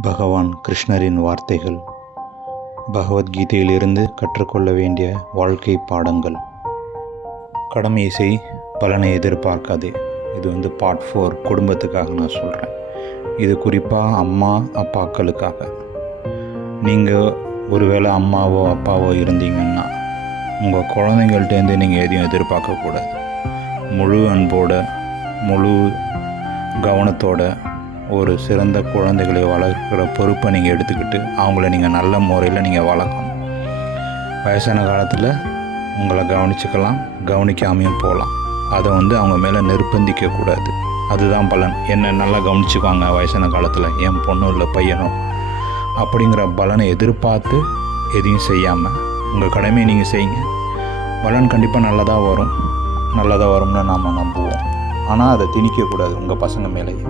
பகவான் கிருஷ்ணரின் வார்த்தைகள், பகவத்கீதையிலிருந்து கற்றுக்கொள்ள வேண்டிய வாழ்க்கை பாடங்கள். கடமையை செய், பலனை எதிர்பார்க்காதே. இது பார்ட் 4, குடும்பத்துக்காக நான் சொல்கிறேன். இது குறிப்பாக அம்மா அப்பாக்களுக்காக. நீங்கள் ஒருவேளை அம்மாவோ அப்பாவோ இருந்தீங்கன்னா உங்கள் குழந்தைங்கள்ட்டேருந்து நீங்கள் எதையும் எதிர்பார்க்கக்கூடாது. முழு அன்போட, முழு கவனத்தோட ஒரு சிறந்த குழந்தைகளை வளர்க்குற பொறுப்பை நீங்கள் எடுத்துக்கிட்டு அவங்கள நீங்கள் நல்ல முறையில் நீங்கள் வளர்க்கணும். வயசான காலத்தில் உங்களை கவனிச்சுக்கலாம், கவனிக்காமையும் போகலாம். அதை அவங்க மேலே நிர்பந்திக்கக்கூடாது. அதுதான் பலன். என்ன நல்லா கவனிச்சுக்குவாங்க வயசான காலத்தில், என் பொண்ணும் இல்லை பையனோ அப்படிங்கிற பலனை எதிர்பார்த்து எதையும் செய்யாமல் உங்கள் கடமையை நீங்கள் செய்யுங்க. பலன் கண்டிப்பாக நல்லதாக வரும்னு நாம் நம்புவோம். ஆனால் அதை திணிக்கக்கூடாது உங்கள் பசங்க மேலேயே.